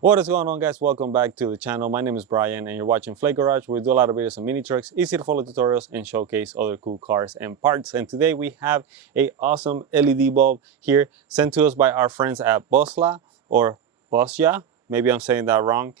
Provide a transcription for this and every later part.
What is going on, guys? Welcome back to the channel. My name is Brian and you're watching Flake Garage, where we do a lot of videos on mini trucks, easy to follow tutorials, and showcase other cool cars and parts. And today we have a awesome LED bulb here sent to us by our friends at Boslla, or Boslla. Maybe I'm saying that wrong.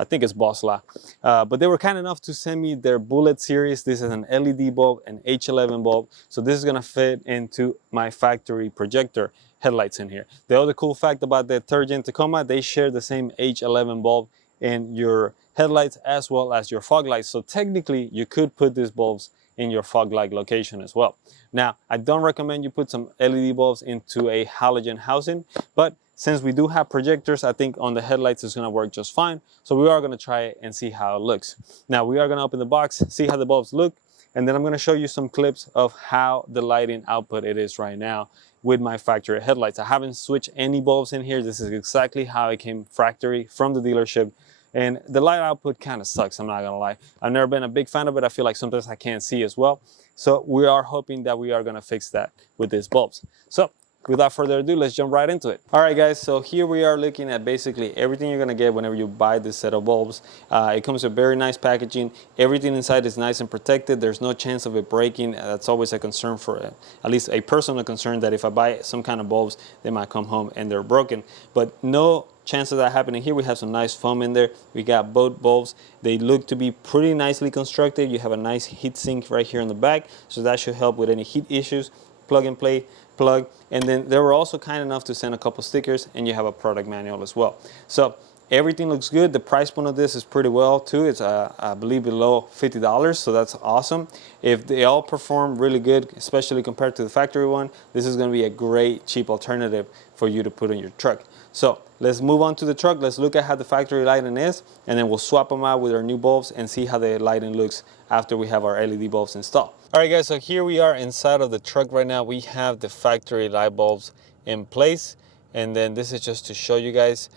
I think it's Boslla. But they were kind enough to send me their Bullet series. This is an LED bulb, an H11 bulb. So this is gonna fit into my factory projector headlights in here. The other cool fact about the 3rd Gen Tacoma, they share the same H11 bulb in your headlights as well as your fog lights. So technically you could put these bulbs in your fog light location as well. Now, I don't recommend you put some LED bulbs into a halogen housing, but since we do have projectors, I think on the headlights it's gonna work just fine. So we are gonna try it and see how it looks. Now we are gonna open the box, see how the bulbs look, and then I'm gonna show you some clips of how the lighting output it is right now with my factory headlights. I haven't switched any bulbs in here. This is exactly how it came factory from the dealership. And the light output kind of sucks, I'm not gonna lie. I've never been a big fan of it. I feel like sometimes I can't see as well. So we are hoping that we are gonna fix that with these bulbs. So without further ado, let's jump right into it. All right, guys, so here we are looking at basically everything you're gonna get whenever you buy this set of bulbs. It comes with very nice packaging. Everything inside is nice and protected. There's no chance of it breaking. That's always a concern for at least a personal concern, that if I buy some kind of bulbs, they might come home and they're broken. But no chance of that happening here. We have some nice foam in there. We got both bulbs. They look to be pretty nicely constructed. You have a nice heat sink right here in the back, so that should help with any heat issues. Plug and play, plug. And then they were also kind enough to send a couple stickers, and you have a product manual as well. So everything looks good. The price point of this is pretty well too. It's I believe below $50, so that's awesome. If they all perform really good, especially compared to the factory one, this is going to be a great cheap alternative for you to put in your truck. So let's move on to the truck. Let's look at how the factory lighting is, and then we'll swap them out with our new bulbs and see how the lighting looks after we have our LED bulbs installed. All right, guys, so here we are inside of the truck right now. We have the factory light bulbs in place, and then this is just to show you guys.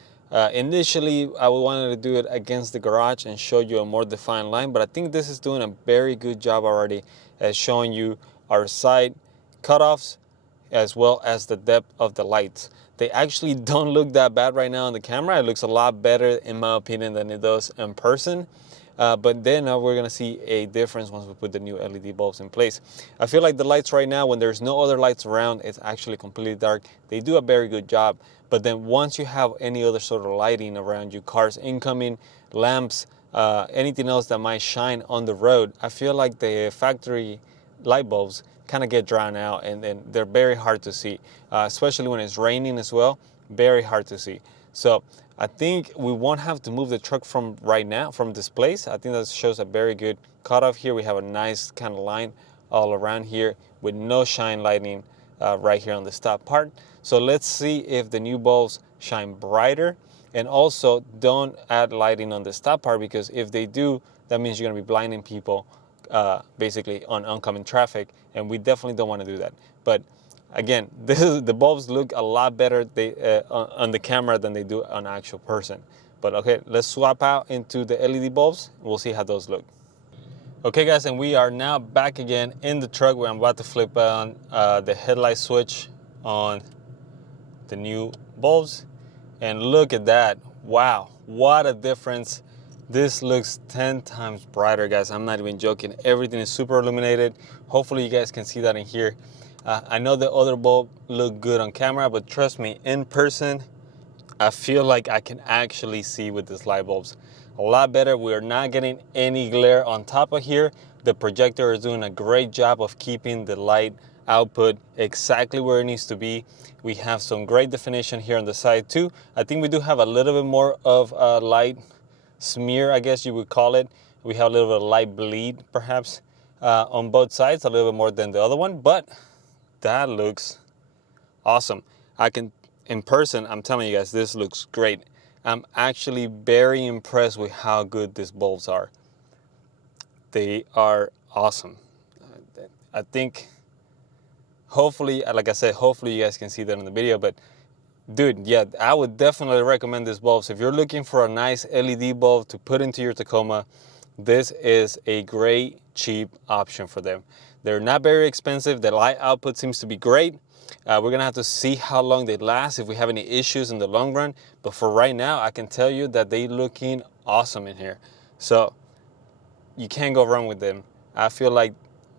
Initially, I wanted to do it against the garage and show you a more defined line, but I think this is doing a very good job already at showing you our side cutoffs as well as the depth of the lights. They actually don't look that bad right now on the camera. It looks a lot better, in my opinion, than it does in person. But then we're gonna see a difference once we put the new LED bulbs in place. I feel like the lights right now, when there's no other lights around, it's actually completely dark. They do a very good job. But then once you have any other sort of lighting around you, cars incoming, lamps, anything else that might shine on the road, I feel like the factory light bulbs kind of get drowned out, and they're very hard to see, especially when it's raining as well. Very hard to see. So I think we won't have to move the truck from right now, from this place. I think that shows a very good cutoff here. We have a nice kind of line all around here with no shine lighting right here on the stop part. So let's see if the new bulbs shine brighter, and also don't add lighting on the stop part, because if they do, that means you're gonna be blinding people basically on oncoming traffic, and we definitely don't want to do that. But again, the bulbs look a lot better on the camera than they do on actual person. But okay, let's swap out into the LED bulbs. We'll see how those look. Okay, guys, and we are now back again in the truck, where I'm about to flip on the headlight switch on the new bulbs. And look at that. Wow, what a difference. This looks 10 times brighter, guys. I'm not even joking. Everything is super illuminated. Hopefully you guys can see that in here. I know the other bulb looked good on camera, but trust me, in person, I feel like I can actually see with these light bulbs a lot better. We're not getting any glare on top of here. The projector is doing a great job of keeping the light output exactly where it needs to be. We have some great definition here on the side too. I think we do have a little bit more of a light smear, I guess you would call it. We have a little bit of light bleed perhaps on both sides, a little bit more than the other one, but that looks awesome. In person, I'm telling you guys, this looks great. I'm actually very impressed with how good these bulbs are. They are awesome. I think, hopefully, like I said, hopefully you guys can see that in the video, but dude, yeah, I would definitely recommend these bulbs. If you're looking for a nice LED bulb to put into your Tacoma, this is a great cheap option for them. They're not very expensive. The light output seems to be great. We're gonna have to see how long they last, if we have any issues in the long run. But for right now, I can tell you that they looking awesome in here. So you can't go wrong with them. I feel like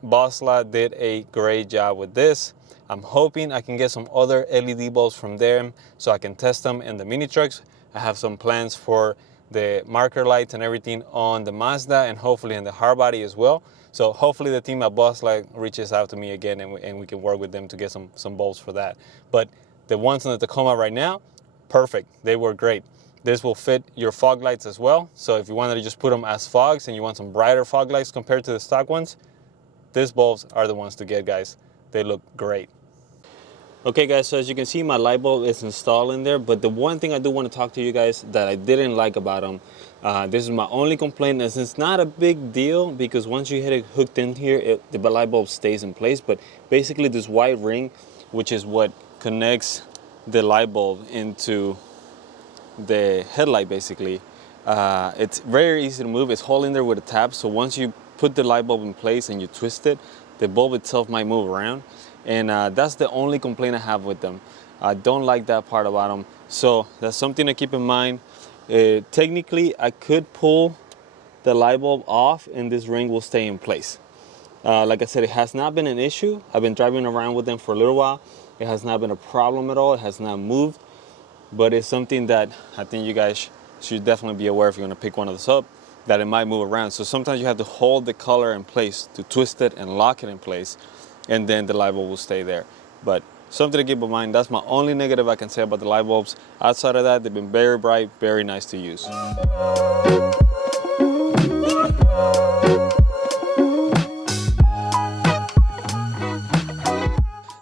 Boslla did a great job with this. I'm hoping I can get some other LED bulbs from them so I can test them in the mini trucks. I have some plans for the marker lights and everything on the Mazda, and hopefully in the hard body as well. So hopefully the team at Boslla reaches out to me again, and we can work with them to get some bulbs for that. But the ones on the Tacoma right now, perfect. They were great. This will fit your fog lights as well. So if you wanted to just put them as fogs and you want some brighter fog lights compared to the stock ones, these bulbs are the ones to get, guys. They look great. Okay guys, so as you can see, my light bulb is installed in there, but the one thing I do want to talk to you guys that I didn't like about them, this is my only complaint, is it's not a big deal because once you hit it hooked in here, the light bulb stays in place. But basically this white ring, which is what connects the light bulb into the headlight basically, it's very easy to move. It's holding there with a tab, so once you put the light bulb in place and you twist it, the bulb itself might move around. And that's the only complaint I have with them. I don't like that part about them. So that's something to keep in mind. Technically, I could pull the light bulb off and this ring will stay in place. Like I said, it has not been an issue. I've been driving around with them for a little while. It has not been a problem at all. It has not moved. But it's something that I think you guys should definitely be aware if you're going to pick one of those up, that it might move around. So sometimes you have to hold the color in place to twist it and lock it in place, and then the light bulb will stay there. But something to keep in mind. That's my only negative I can say about the light bulbs. Outside of that, they've been very bright, very nice to use.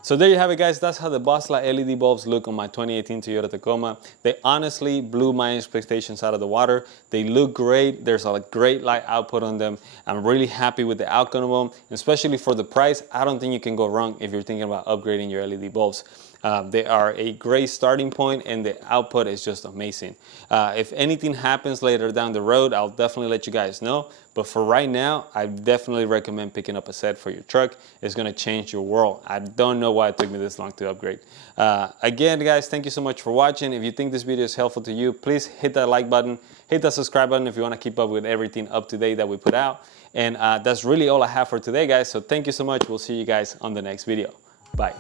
So there you have it, guys. That's how the Boslla LED bulbs look on my 2018 Toyota Tacoma. They honestly blew my expectations out of the water. They look great. There's a great light output on them. I'm really happy with the outcome of them, especially for the price. I don't think you can go wrong if you're thinking about upgrading your LED bulbs. They are a great starting point and the output is just amazing. If anything happens later down the road, I'll definitely let you guys know. But for right now, I definitely recommend picking up a set for your truck. It's gonna change your world. I don't know why it took me this long to upgrade. Again, guys, thank you so much for watching. If you think this video is helpful to you, please hit that like button, hit that subscribe button if you wanna keep up with everything up to date that we put out. And that's really all I have for today, guys. So thank you so much. We'll see you guys on the next video. Bye.